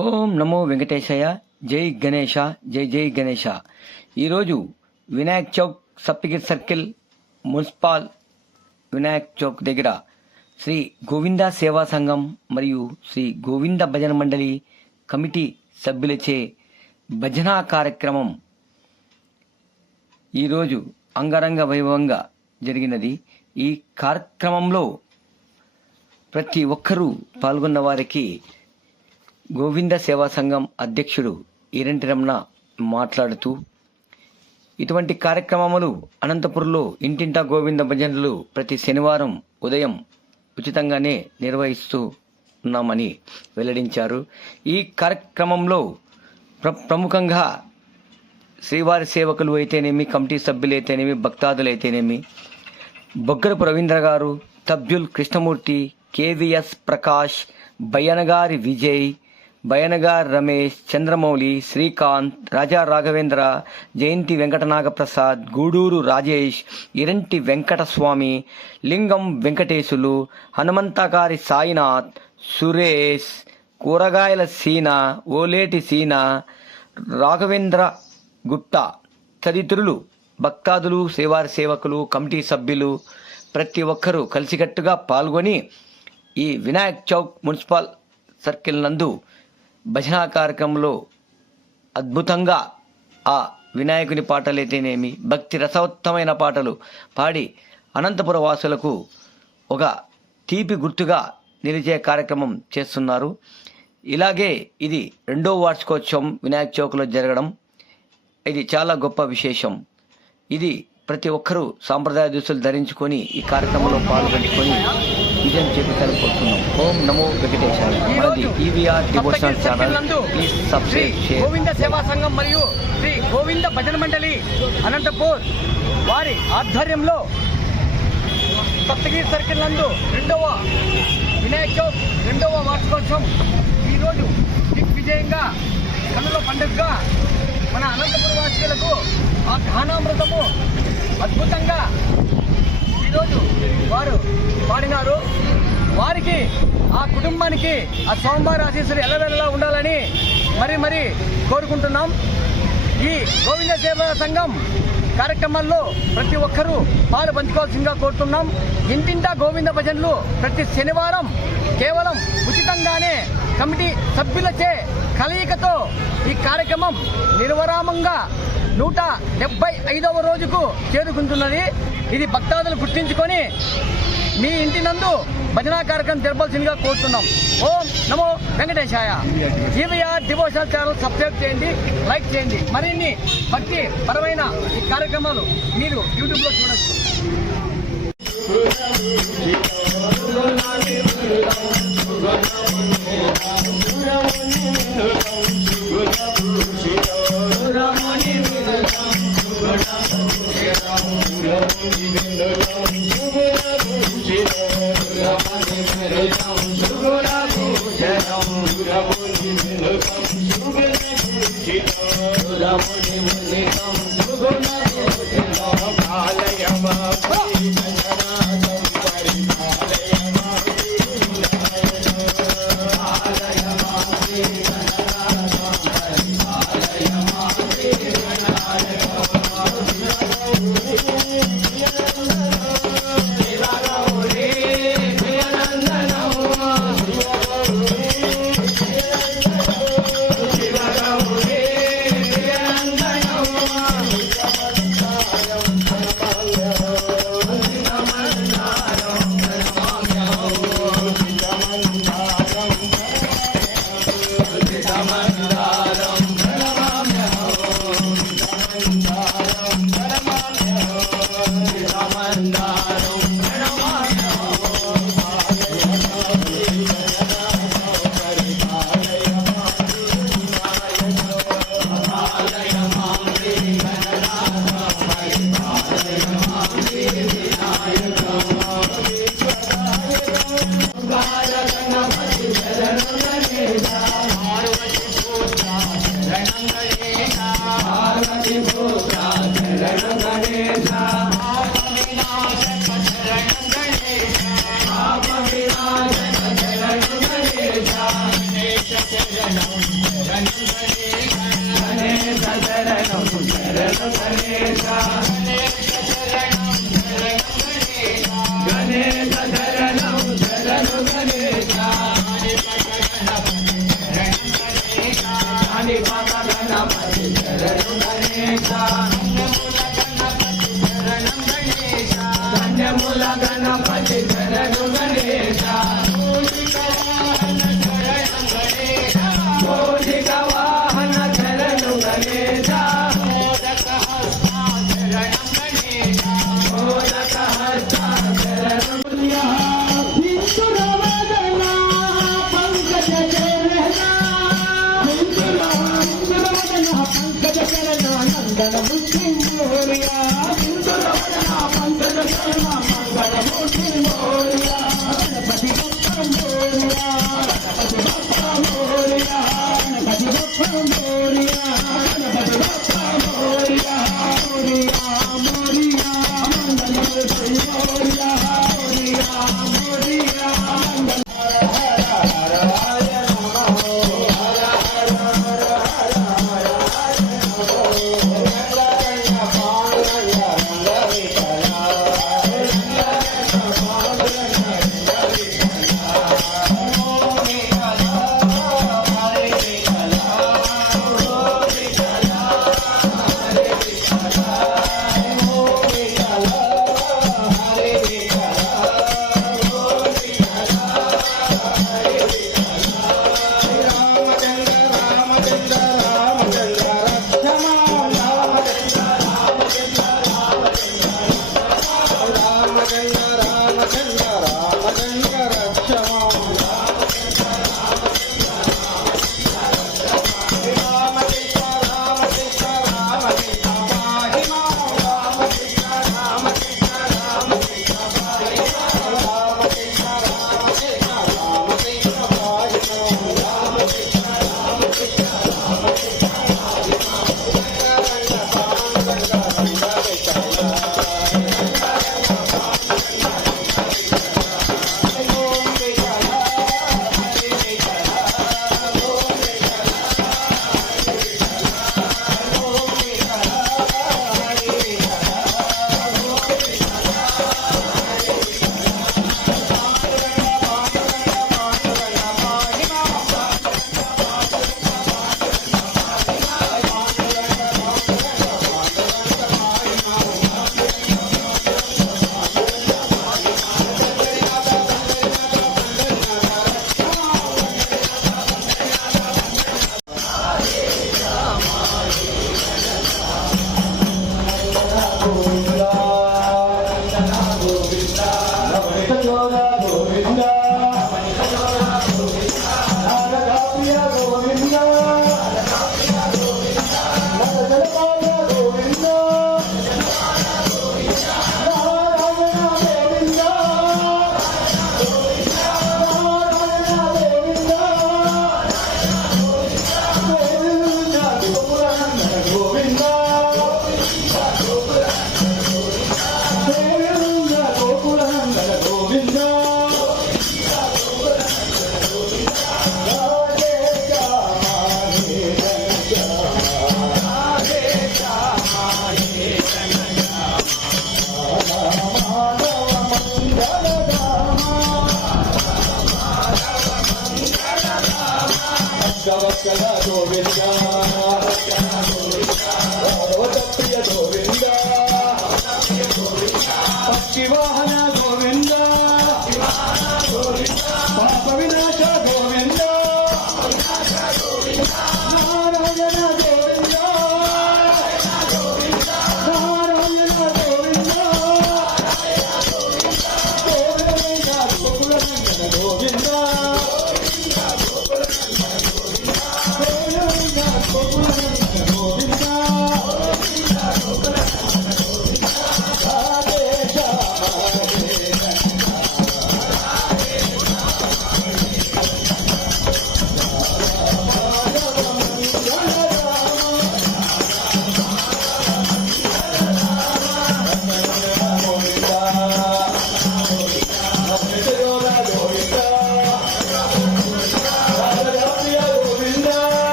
ఓం నమో వెంకటేశయ్య జై గణేష జై జై గణేష ఈరోజు వినాయక్ చౌక్ సప్తగిరి సర్కిల్ మున్సిపాల్ వినాయక్ చౌక్ దగ్గర శ్రీ గోవింద సేవా సంఘం మరియు శ్రీ గోవింద భజన మండలి కమిటీ సభ్యులచే భజనా కార్యక్రమం ఈరోజు అంగరంగ వైభవంగా జరిగినది. ఈ కార్యక్రమంలో ప్రతి ఒక్కరూ పాల్గొన్న వారికి గోవింద సేవా సంఘం అధ్యక్షుడు ఈరంటి రమణ మాట్లాడుతూ ఇటువంటి కార్యక్రమములు అనంతపురంలో ఇంటింటా గోవింద భజనలు ప్రతి శనివారం ఉదయం ఉచితంగానే నిర్వహిస్తూ ఉన్నామని వెల్లడించారు. ఈ కార్యక్రమంలో ప్ర ప్రముఖంగా శ్రీవారి సేవకులు అయితేనేమి కమిటీ సభ్యులు అయితేనేమి భక్తాదులు అయితేనేమి బొగ్గరపు రవీంద్ర గారు Tabjul Krishnamurthy K V S Prakash Bayyanagari Vijay Bayanagar Ramesh Chandramouli Srikanth Raja Raghavendra Jayanthi Venkatanagaprasad Gudur Rajesh Iranti Venkataswamy Lingam Venkateshulu Hanumanthakari Sainath Suresh కూరగాయల సీన ఓలేటి సీన రాఘవేంద్ర గుట్ట తదితరులు భక్తాదులు సేవారి సేవకులు కమిటీ సభ్యులు ప్రతి ఒక్కరూ కలిసికట్టుగా పాల్గొని ఈ వినాయక్ చౌక్ మున్సిపల్ సర్కిల్ నందు భజనా కార్యక్రమంలో అద్భుతంగా ఆ వినాయకుని పాటలైతేనేమి భక్తి రసవత్తమైన పాటలు పాడి అనంతపుర వాసులకు ఒక తీపి గుర్తుగా నిలిచే కార్యక్రమం చేస్తున్నారు. ఇలాగే ఇది రెండో వార్షికోత్సవం వినాయక చౌక్లో జరగడం. ఇది చాలా గొప్ప విశేషం. ఇది ప్రతి ఒక్కరూ సాంప్రదాయ దుస్తులు ధరించుకొని ఈ కార్యక్రమంలో పాల్గొంచుకొని విజయం చేపించాలని కోరుతున్నాం. ఓం నమో వెంకటేశాయ. మనది E V R devotional channel please subscribe share Govinda Seva Sangham మరియు శ్రీ గోవింద భజన మండలి అనంతపూర్ వారి ఆధ్వర్యంలో సప్తగిరి సర్కిల్ నందు రెండవ వినాయక చౌక్ రెండవ వార్షికోత్సవం. ఈరోజు దిగ్విజయంగా కన్నుల పండుగగా మన అనంతపురం వాసీలకు ఆ ఘానామృతము అద్భుతంగా ఈరోజు వారు పాడినారు. వారికి ఆ కుటుంబానికి ఆ సోమవారి ఆశీస్సులు ఎల్లవెల్లలా ఉండాలని మరి మరి కోరుకుంటున్నాం. ఈ గోవింద సేవా సంఘం కార్యక్రమాల్లో ప్రతి ఒక్కరూ పాలు పంచుకోవాల్సిందిగా కోరుతున్నాం. ఇంటింటా గోవింద భజనలు ప్రతి శనివారం కేవలం ఉచితంగానే కమిటీ సభ్యులచే కలయికతో ఈ కార్యక్రమం నిర్వరామంగా నూట డెబ్బై ఐదవ రోజుకు చేరుకుంటున్నది. ఇది భక్తాదులు గుర్తించుకొని మీ ఇంటి నందు భజనా కార్యక్రమం జరపాల్సిందిగా కోరుతున్నాం. ఓం నమో వెంకటేశాయ. G V R devotional channel subscribe చేయండి లైక్ చేయండి. మరిన్ని భక్తి పరమైన ఈ కార్యక్రమాలు మీరు యూట్యూబ్లో చూడచ్చు.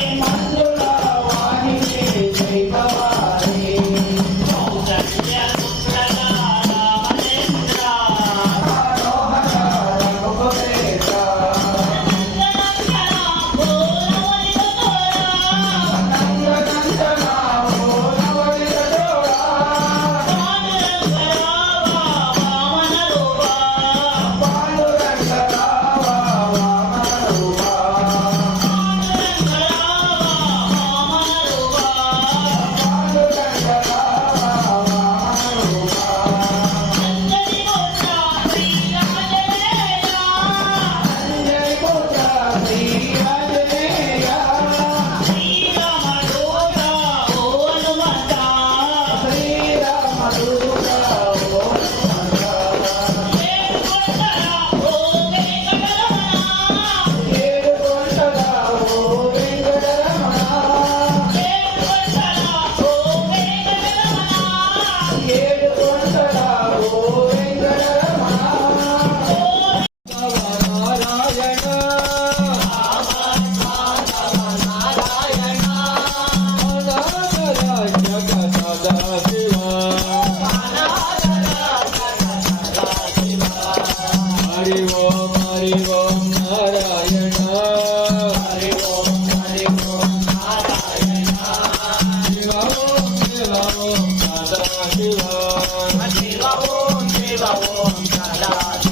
Amém.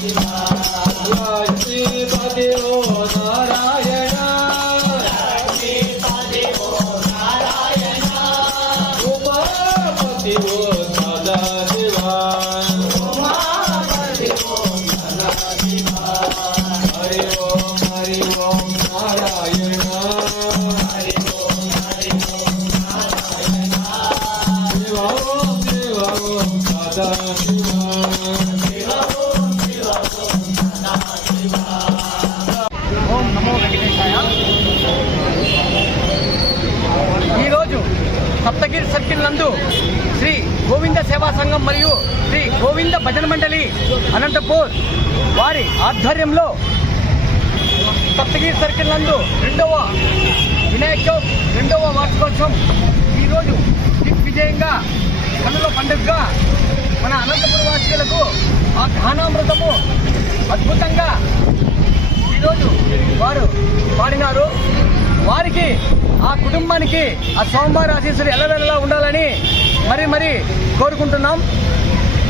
Yeah. ఓం నమో వెంకటేశాయ. ఈరోజు సప్తగిరి సర్కిల్ నందు శ్రీ గోవింద సేవా సంఘం మరియు శ్రీ గోవింద భజన మండలి అనంతపూర్ వారి ఆధ్వర్యంలో సప్తగిరి సర్కిల్ నందు రెండవ వినాయక చౌక్ రెండవ వార్షికోత్సవం. ఈరోజు దిగ్విజయంగా కనుల పండుగగా మన అనంతపురం వాసులకు ఆ ఘానామృతము అద్భుతంగా ఈరోజు వారు పాడినారు. వారికి ఆ కుటుంబానికి ఆ సోమవారి ఆశీస్సులు ఎల్లవెల్లలా ఉండాలని మరి మరి కోరుకుంటున్నాం.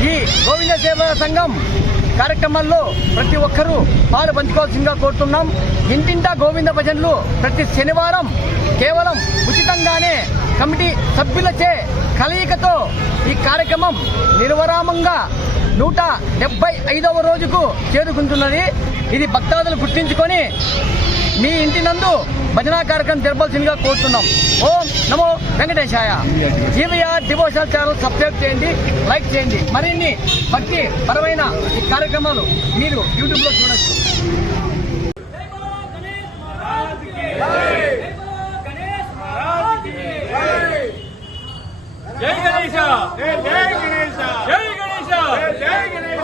ఈ గోవింద సేవా సంఘం కార్యక్రమాల్లో ప్రతి ఒక్కరూ పాలు పంచుకోవాల్సిందిగా కోరుతున్నాం. ఇంటింటా గోవింద భజనలు ప్రతి శనివారం కేవలం ఉచితంగానే కమిటీ సభ్యులచే కలయికతో ఈ కార్యక్రమం నిర్వరామంగా నూట డెబ్బై ఐదవ రోజుకు చేరుకుంటున్నది. ఇది భక్తాదులు గుర్తించుకొని మీ ఇంటి నందు భజనా కార్యక్రమం జరపాల్సిందిగా కోరుతున్నాం. ఓం నమో వెంకటేశాయ. G V R devotional channel subscribe చేయండి లైక్ చేయండి. మరిన్ని భక్తి పరమైన ఈ కార్యక్రమాలు మీరు యూట్యూబ్లో చూడొచ్చు. జై గణేశ జై గణేశ జై గణేశ జై గణేశ